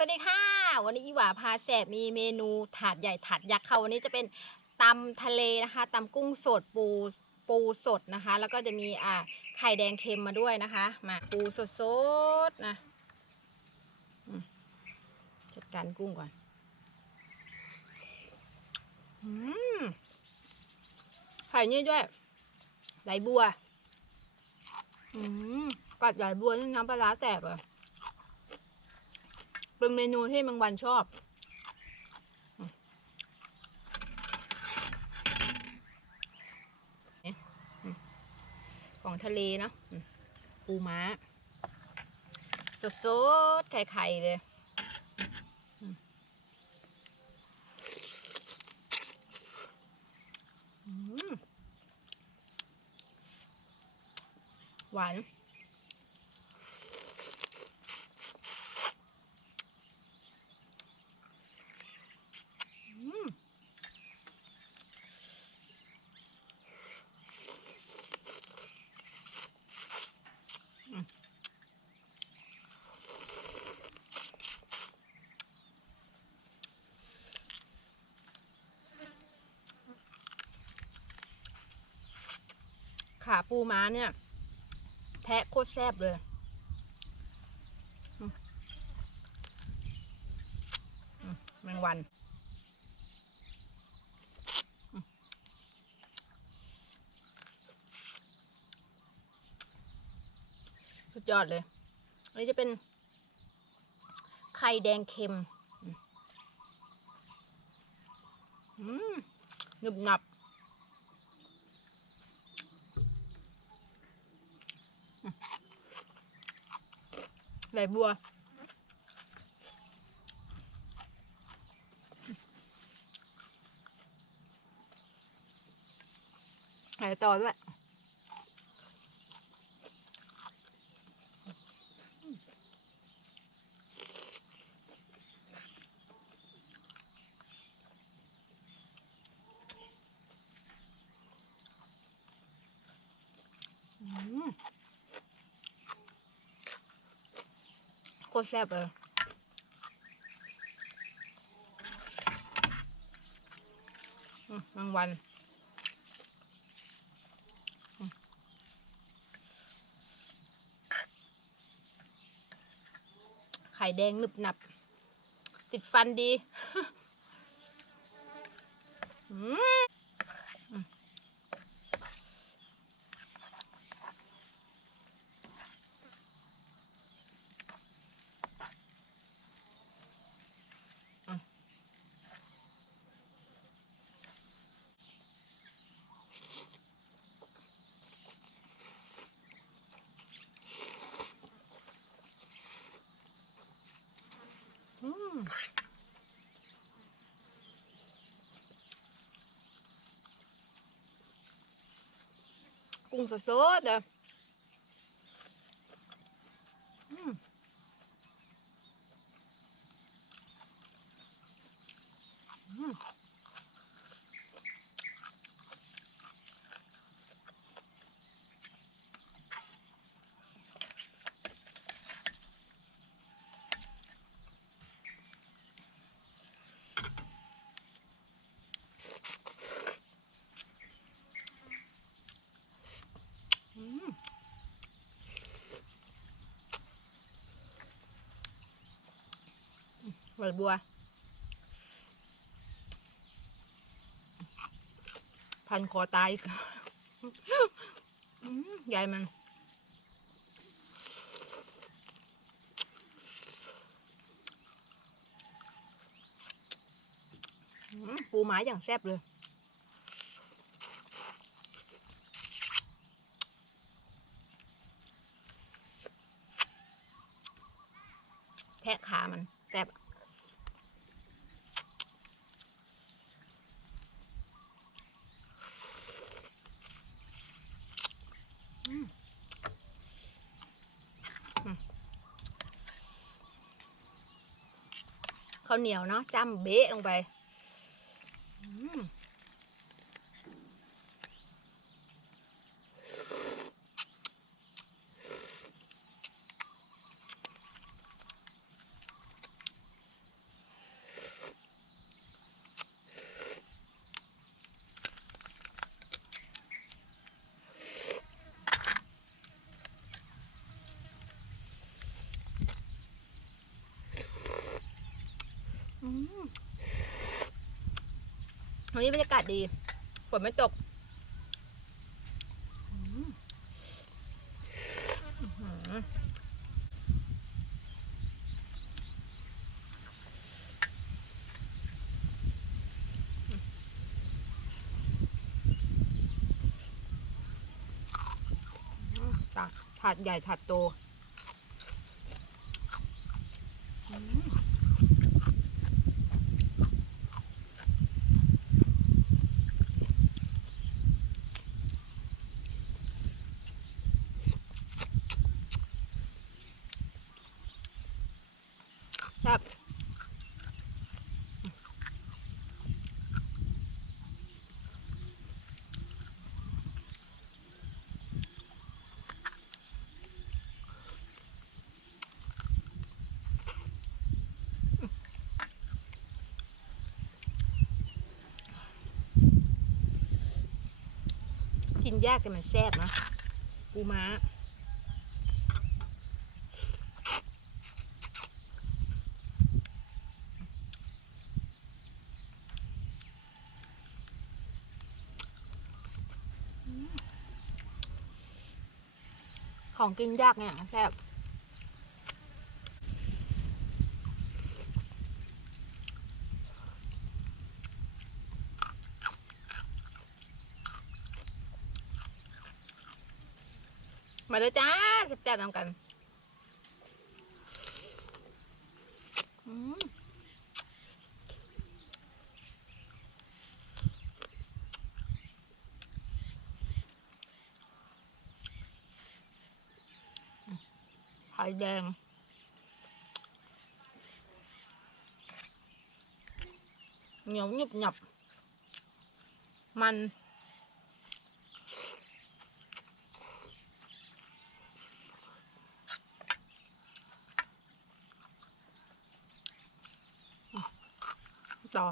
สวัสดีค่ะวันนี้อีหวาพาแสบมีเมนูถาดใหญ่ถาดยักษ์ค่ะวันนี้จะเป็นตำทะเลนะคะตำกุ้งสดปูสดนะคะแล้วก็จะมีไข่แดงเค็มมาด้วยนะคะมาปูสดๆนะจัดการกุ้งก่อนไข่นี่ด้วยไหลบัวกัดไหลบัวนี่น้ำปลาร้าแตกเลยเป็นเมนูที่แมงวันชอบของทะเลเนาะปูม้าสดๆไข่ๆเลยหวานขาปูม้าเนี่ยแทะโคตรแซ่บเลยแมงวันสุดยอดเลยอันนี้จะเป็นไข่แดงเค็มหนึบหนับไหลบัวไหลต่อด้วยโคตรแซ่บเลยแมงวันไข่แดงหนึบหนับติดฟันดีกุ้งสดๆเลยไหลบัวพันคอตายใหญ่มันปูม้าอย่างแซ่บเลยแทะขามันแซ่บข้าวเหนียวเนาะจ้ำเบ๊ะลงไป วันนี้บรรยากาศดีฝนไม่ตกถาดใหญ่ถาดโตครับกินยากแต่มันแซ่บนะปูม้าของกินยากเนี่ยแซ่บมาเลยจ้าแซ่บๆนำกันไข่แดงเหนียวหนึบหนับมันต่อ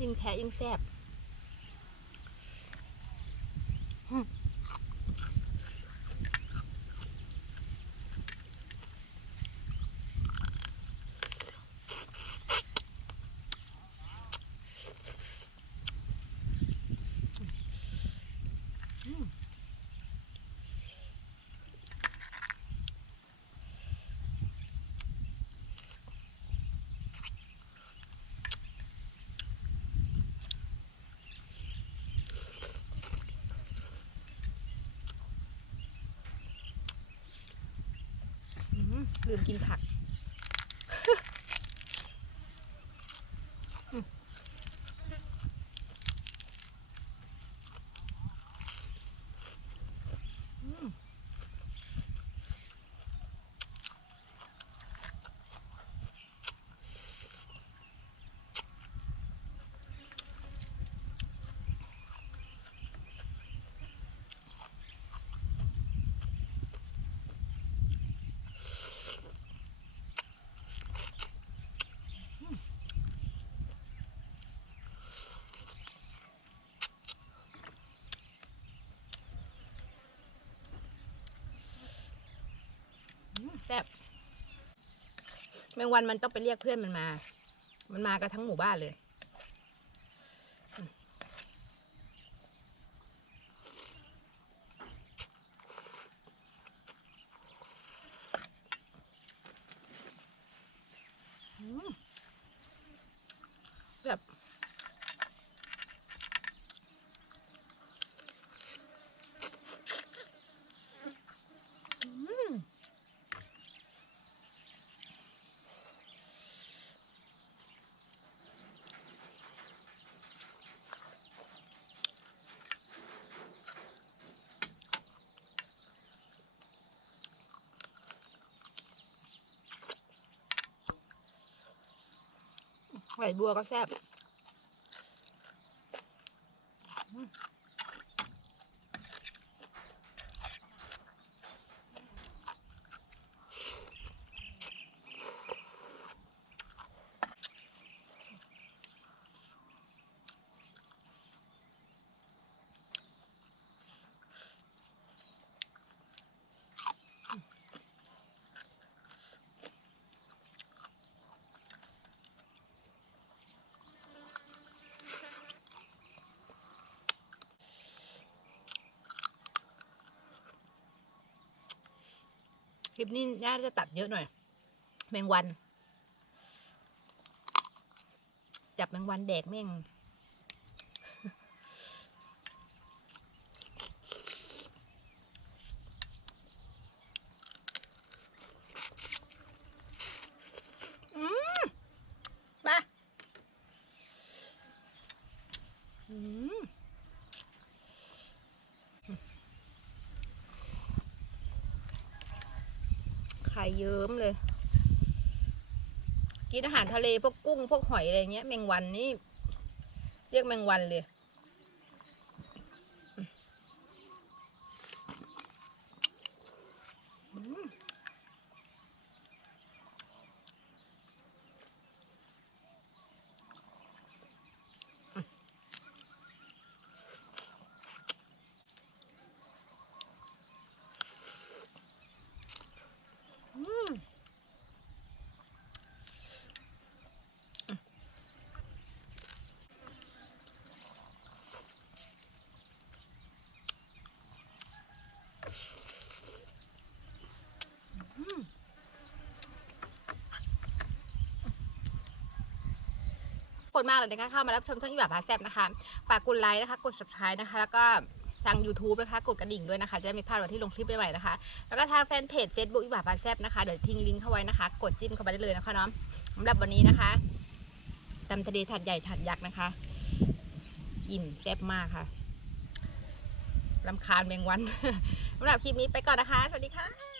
ยิ่งแท้ยิ่งแซ่บลืมกินผักแซ่บแมงวันมันต้องไปเรียกเพื่อนมันมากันทั้งหมู่บ้านเลยแบบ ไหลบัวก็แซ่บคลิปนี้น่าจะตัดเยอะหน่อยแมงวันจับแมงวันแดกแม่งมาไข่เยิ้มเลยกินอาหารทะเลพวกกุ้งพวกหอยอะไรเงี้ยแมงวันนี่เรียกแมงวันเลยขอบคุณมากเลยนะคะเข้ามารับชมช่องอีหว่าพาแซ่บนะคะฝากกดไลค์นะคะกด subscribe นะคะแล้วก็ทาง YouTube นะคะกดกระดิ่งด้วยนะคะจะได้ไม่พลาดวันที่ลงคลิปใหม่ๆนะคะแล้วก็ทางแฟนเพจ Facebook อีหว่าพาแซ่บนะคะเดี๋ยวทิ้งลิงก์เข้าไว้นะคะกดจิ้มเข้าไปได้เลยนะคะน้องสำหรับวันนี้นะคะตำทะเลถาดใหญ่ถาดยักษ์นะคะอิ่มแซ่บมากค่ะรำคาญแมงวันสำหรับคลิปนี้ไปก่อนนะคะสวัสดีค่ะ